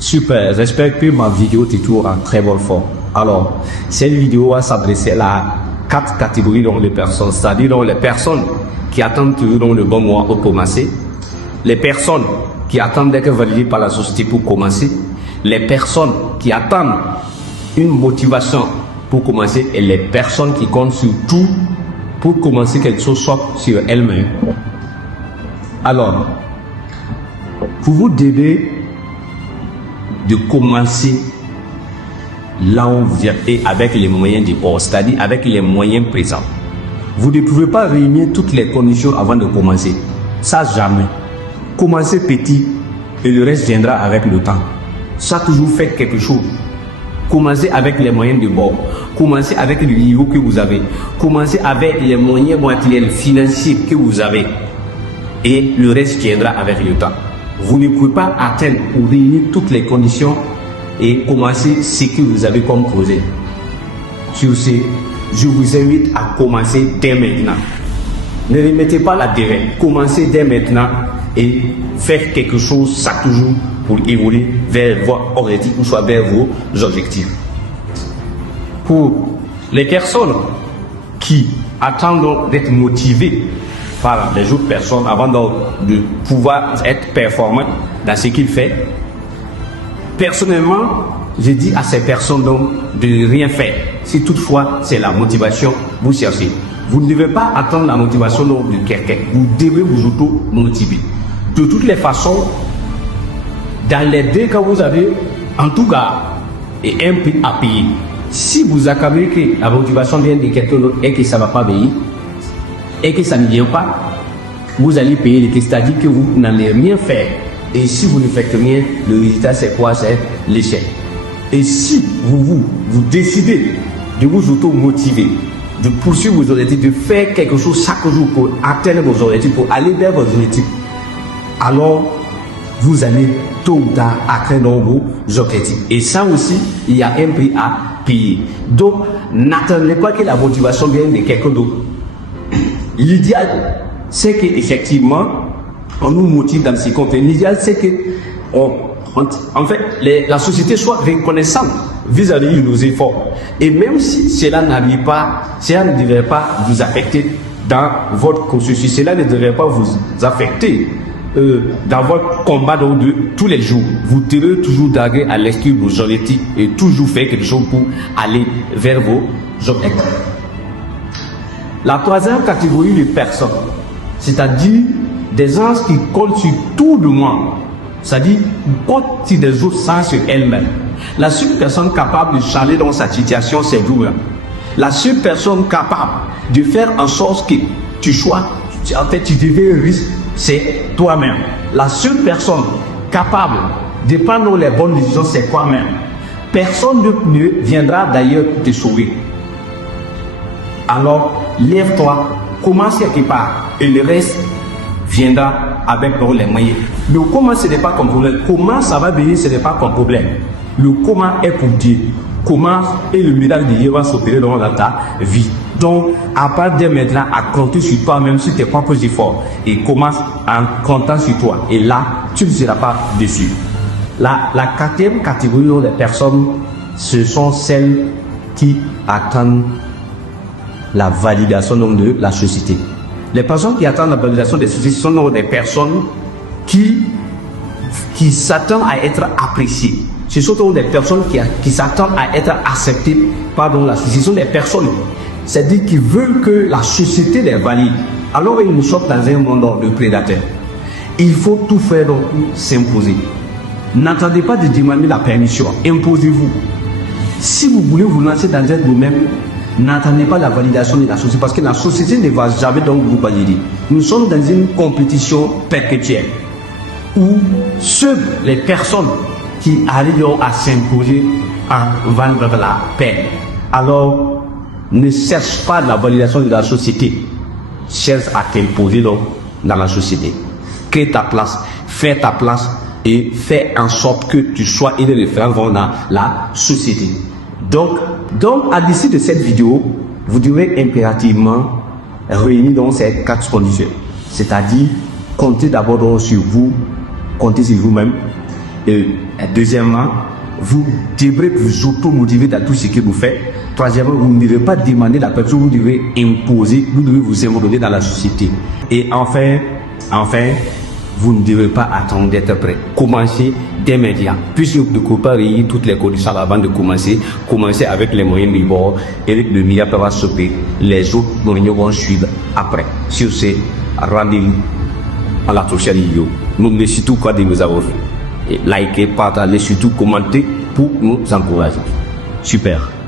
Super, j'espère que ma vidéo est toujours en très bonne forme. Alors, cette vidéo va s'adresser à 4 catégories de personnes, c'est-à-dire les personnes qui attendent toujours le bon mois pour commencer, les personnes qui attendent d'être validées par la société pour commencer, les personnes qui attendent une motivation pour commencer et les personnes qui comptent sur tout pour commencer quelque chose soit sur elles-mêmes. Alors, pour vous devez de commencer là où vous êtes et avec les moyens du bord, c'est-à-dire avec les moyens présents. Vous ne pouvez pas réunir toutes les conditions avant de commencer. Ça, jamais. Commencez petit et le reste viendra avec le temps. Ça, toujours fait quelque chose. Commencez avec les moyens de bord. Commencez avec le niveau que vous avez. Commencez avec les moyens matériels, financiers que vous avez. Et le reste viendra avec le temps. Vous ne pouvez pas atteindre ou réunir toutes les conditions et commencer ce que vous avez comme projet. Sur ce, je vous invite à commencer dès maintenant. Ne remettez pas la durée. Commencez dès maintenant et faites quelque chose chaque jour pour évoluer vers vos objectifs ou soit vers vos objectifs. Pour les personnes qui attendent d'être motivées par les autres personnes avant de pouvoir être performants dans ce qu'ils font, personnellement, je dis à ces personnes donc de rien faire. Si toutefois c'est la motivation, vous cherchez. Vous ne devez pas attendre la motivation de quelqu'un. Vous devez vous auto-motiver. De toutes les façons, dans les deux cas, vous avez en tout cas un prix à payer. Si vous accablez que la motivation vient de quelqu'un d'autre et que ça ne va pas payer, et que ça ne vient pas, vous allez payer les prix, c'est-à-dire que vous n'allez rien faire. Et si vous ne faites rien, le résultat c'est quoi? C'est l'échec. Et si vous décidez de vous auto-motiver, de poursuivre vos objectifs, de faire quelque chose chaque jour pour atteindre vos objectifs, pour aller vers vos objectifs, alors vous allez tôt ou tard atteindre vos objectifs. Et ça aussi, il y a un prix à payer. Donc, n'attendez pas que la motivation vienne de quelqu'un d'autre. L'idéal, c'est qu'effectivement, on nous motive dans ces contextes. L'idéal, c'est que en fait, la société soit reconnaissante vis-à-vis de nos efforts. Et même si cela n'arrive pas, cela ne devrait pas vous affecter dans votre processus, cela ne devrait pas vous affecter dans votre combat de tous les jours. Vous devez toujours darguer à l'esprit vos objectifs et toujours faire quelque chose pour aller vers vos objectifs. La troisième catégorie de personnes, c'est-à-dire des gens qui comptent sur tout le monde, c'est-à-dire comptent sur des autres sans sur elles-mêmes. La seule personne capable de changer dans sa situation, c'est vous-même. La seule personne capable de faire en sorte que tu sois, en fait, tu deviens riche, c'est toi-même. La seule personne capable de prendre les bonnes décisions, c'est toi-même. Personne ne viendra d'ailleurs te sauver. Alors, lève-toi, commence quelque part et le reste viendra avec les moyens. Le comment, ce n'est pas comme problème. Comment ça va venir, ce n'est pas comme problème. Le comment est pour Dieu. Comment est le miracle de Dieu va s'opérer dans ta vie. Donc, à part de maintenant, à compter sur toi-même, sur tes propres efforts. Et commence en comptant sur toi. Et là, tu ne seras pas déçu. La quatrième catégorie des personnes, ce sont celles qui attendent la validation de la société. Les personnes qui attendent la validation des sociétés sont des personnes qui s'attendent à être appréciées. Ce sont des personnes qui s'attendent à être acceptées par la société. Ce sont des personnes, c'est-à-dire qui veulent que la société les valide. Alors nous sommes dans un monde de prédateurs. Il faut tout faire pour s'imposer. N'attendez pas de demander la permission. Imposez-vous. Si vous voulez vous lancer dans un domaine, n'attendez pas la validation de la société parce que la société ne va jamais donc vous valider. Nous sommes dans une compétition perpétuelle où seules les personnes qui arrivent à s'imposer en vendre la paix. Alors, ne cherche pas la validation de la société. Cherche à t'imposer dans la société. Crée ta place, fais ta place et fais en sorte que tu sois une référence dans la société. Donc, à l'issue de cette vidéo, vous devez impérativement réunir dans ces 4 conditions. C'est-à-dire, comptez d'abord sur vous, comptez sur vous-même, Et deuxièmement, vous devrez vous auto-motiver dans tout ce que vous faites. Troisièmement, vous ne devez pas demander la personne, vous devez imposer, vous devez vous involver dans la société. Et enfin, vous ne devez pas attendre d'être prêt. Commencez dès maintenant. Puisque vous ne pouvez pas réunir toutes les conditions avant de commencer, commencez avec les moyens du bord et le milliard va sauter. Les autres moyens vont suivre après. Sur ce, rendez-vous à la prochaine vidéo. N'oubliez surtout pas de nous avoir fait. Et likez, partagez, surtout commentez pour nous encourager. Super.